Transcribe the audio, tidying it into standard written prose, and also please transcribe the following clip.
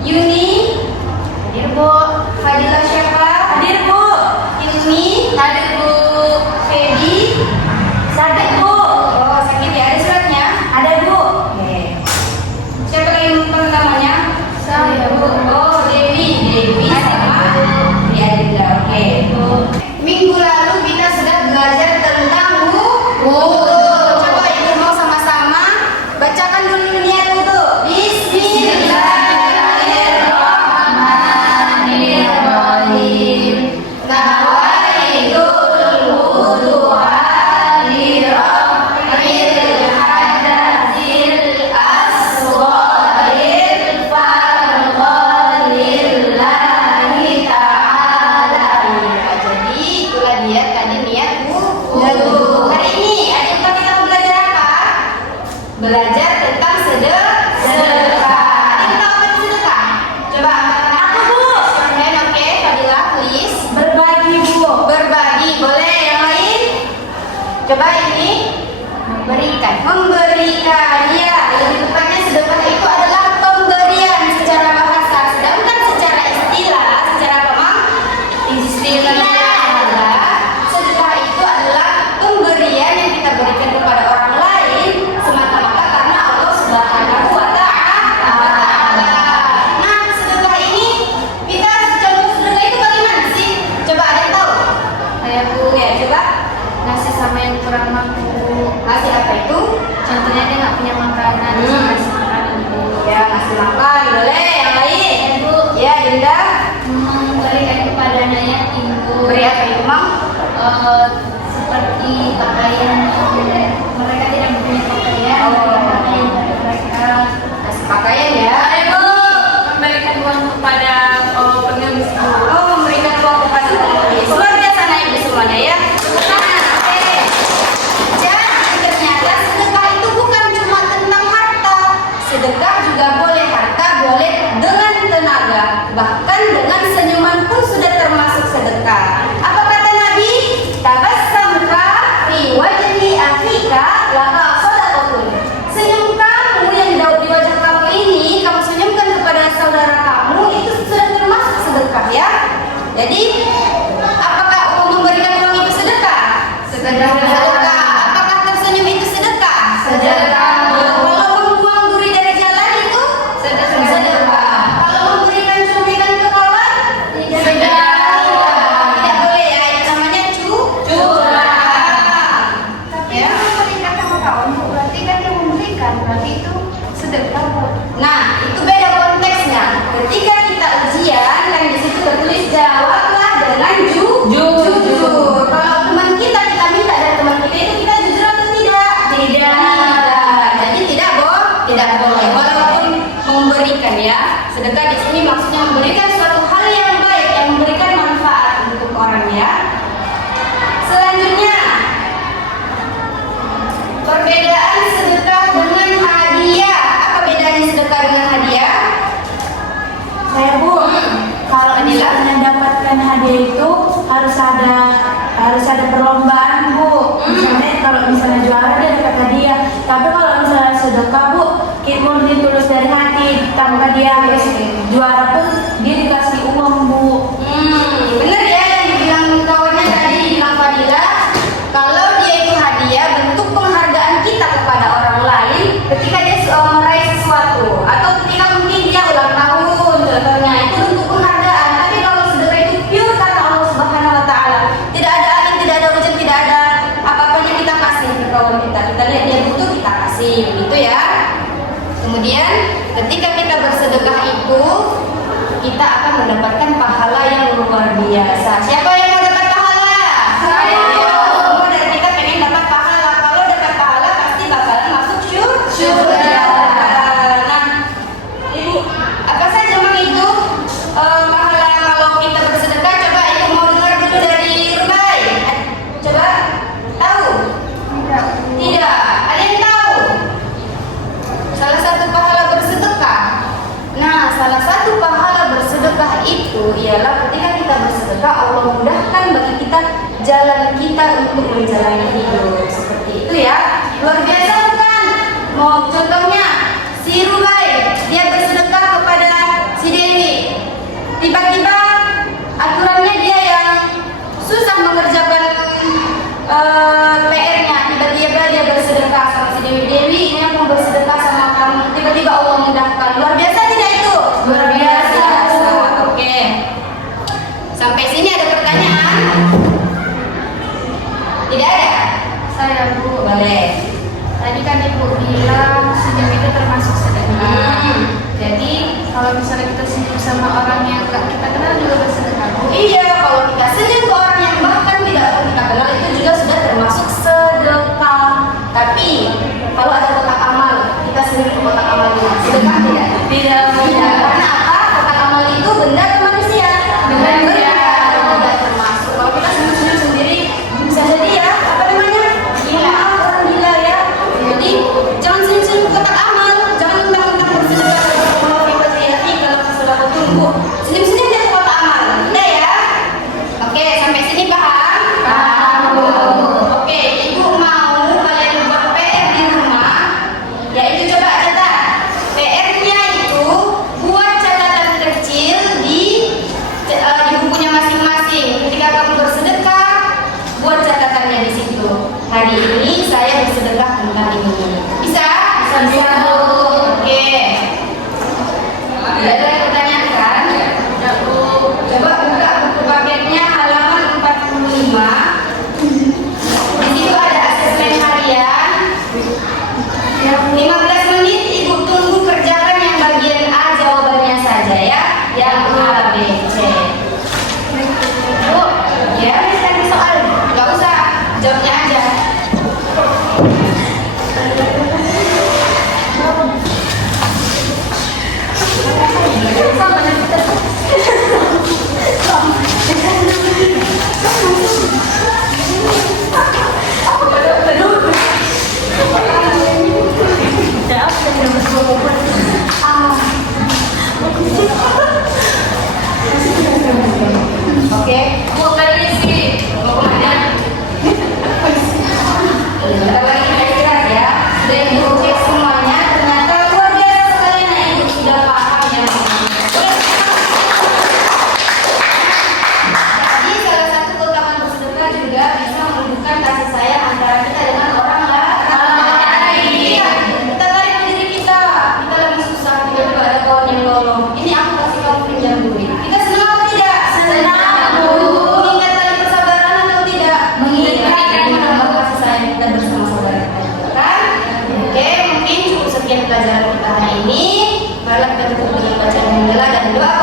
Yuni. Hadir Bu. Fadilah siapa? Hadir Bu. Hilmi. Hadir Bu. Feby. Sakit Bu. Oh sakit ya, ada suratnya? Ada Bu. Oke. Siapa lagi lupa namanya? Saya Bu. Oh Dewi. Dewi sama Diadila. Oke. Minggu lalu kita sudah belajar tentang wudu. Coba ibu mau sama-sama bacakan dulu niat wudu. Bismillahirrahmanirrahim. Nawaitul wudu'a liraf'il hadadzil asgharil farḍa lillahi ta'ala. Jadi itulah dia tadi niat wudu. Hari ini adik kita mau belajar apa? Belajar tentang sedekah. Adik tahu apa itu sedekah? Coba aku Bu. Oke, Fadilah please. Berbagi Bu. Berbagi, boleh yang lain? Coba ini memberikan. Memberikan ya, lebih tepatnya sedekah itu adalah pemberian secara bahasa. Sedangkan secara istilah, secara apa Mam? Istilahnya adalah sedekah itu adalah pemberian yang kita berikan kepada orang lain semata-mata karena Allah Subhanahu wa Ta'ala. Nah, sedekah ini kita contoh sedekah itu bagaimana sih? Coba ada yang tahu? Saya Bu ya, coba ngasih sama yang kurang mampu. Ngasih apa itu? Contohnya dia nggak punya makanan, ngasih makanan Bu. Ya, ngasih makan, boleh. Yang lain? Ya Bu. Ya, Dinda. Memberikan kepada anak yatim Bu. Beri apa itu Mam? Seperti pakaian mereka tidak punya pakaian. Pakaian dari mereka. Kasih pakaian ya. Bu. Memberikan uang kepada pengemis Bu. Oh, memberikan uang kepada pengemis. Luar biasa anak ibu semuanya ya. Ternyata sedekah itu bukan cuma tentang harta. Sedekah juga boleh harta, boleh dengan tenaga, bahkan dengan senyuman pun sudah termasuk sedekah. Apa kata Nabi? Tabassamka fi wajhi akhika laka shadaqatun. Senyum kamu yang di wajah kamu ini, kamu senyumkan kepada saudara kamu, itu sudah termasuk sedekah ya. Jadi, apakah memberikan uang itu sedekah? Sedekah. Apakah tersenyum itu sedekah? Sedekah. Kalau membuang duri dari jalan itu sedekah. Kalau memberikan cubikan ke kawan, sedekah. Tidak boleh ya, itu namanya curang. Ya. Memberikan sama kawan, berarti kan yang memberikan, berarti itu sedekah. Nah, itu beda konteksnya. Ketika kita ujian, kan di situ tertulis jawablah dengan jujur. Kalau teman kita minta dari teman kita itu kita jujur atau tidak? Tidak. Jadi tidak boleh. Walaupun memberikan ya. Sedekah di sini maksudnya memberikan suatu hal yang baik, yang memberikan manfaat untuk orang ya. Selanjutnya, perbedaan sedekah dengan hadiah. Apa bedanya sedekah dengan hadiah? Saya Bu, kalau misalnya mendapatkan hadiah itu harus ada perlombaan Bu. Misalnya kalau misalnya juara dia dapat hadiah. Tapi kalau misalnya sedekah Bu, kita ditulis dari hati tanpa dia harus juara pun dia dikasih uang Bu. Bener ya yang dibilang kawannya tadi, dibilang Fadilah. Kalau dia itu hadiah bentuk penghargaan kita kepada orang lain ketika dia meraih sesuatu atau ketika mungkin dia ulang tahun contohnya, itu bentuk penghargaan. Tapi kalau sedekah itu pure karena Allah Subhanahu wa Ta'ala, tidak ada angin, tidak ada hujan, tidak ada apa-apanya, kita kasih ke kawan kita. Kita lihat dia butuh, kita kasih, begitu ya. Kemudian ketika kita bersedekah itu kita akan mendapatkan pahala yang luar biasa. Siapa yang mau dapat pahala? Saya. Semua dari kita pengen dapat pahala. Kalau dapat pahala pasti bakalan masuk surga. Nah, Ibu, apa saja Mang itu pahala kalau kita bersedekah? Coba Ibu mau dengar dulu dari Rubai. Coba tahu? Tidak. Ada yang tahu? Salah satu pahala bersedekah. Nah, salah satu pahala bersedekah itu ialah ketika kita bersedekah, Allah mudahkan bagi kita jalan kita untuk menjalani hidup. Seperti itu ya. Luar biasa bukan? Mau contohnya si Rubai, dia bersedekah kepada si Kalau misalnya kita senyum sama orang yang gak kita kenal juga bersedekah. Iya, kalau kita senyum ke orang yang bahkan tidak kita kenal itu juga sudah termasuk sedekah. Tapi kalau ada kotak amal, kita senyum ke kotak amal itu sedekah tidak? Tidak. Tidak. Karena apa? Kotak amal itu benda atau manusia? Benda. Tidak termasuk. Kalau kita senyum-senyum sendiri bisa jadi ya apa namanya? Gila, orang gila ya. Jadi jangan senyum-senyum ke kotak amal, jangan mentang-mentang bersedekah kalau kita hati kalau sedekah tunggu. Senyum-senyum dia ke kotak amal. Udah ya? Oke, sampai sini paham? Paham. Oke, ibu mau kalian buat PR di rumah, yaitu coba catat. PR-nya itu buat catatan kecil di bukunya masing-masing. Ketika kamu bersedekah, buat catatannya di situ. Hari ini saya bersedekah tentang ini. Bisa? Bisa. Oke. Ada yang pertanyaan kan? Coba buka buku paketnya halaman 45. Di situ ada asesmen harian. 15 menit ibu tunggu kerjakan yang bagian A jawabannya saja ya. Yang A, B, C. Bu, ya nanti soal. Gak usah, jawabnya aja. Oke, Bu kali sih mau kemana? Bentar lagi kira-kira ya. Sudah ibu cek semuanya, ternyata luar biasa sekali. Nah, ibu sudah paham ya. Jadi salah satu keutamaan bersedekah juga bisa menumbuhkan kasih sayang antara kita dengan orang lain. Kita tarik ke diri kita lagi susah, tiba-tiba ada kawan yang nolong. Ini aku kasih kamu pinjam duit. Kita senang atau tidak? Senang. Mengingat tali persaudara atau tidak? Mengingat menambah kasih sayang kita bersama saudara kita juga kan? Oke, mungkin cukup sekian pelajaran kita hari ini. Marilah kita tutup dengan bacaan hamdalah dan doa.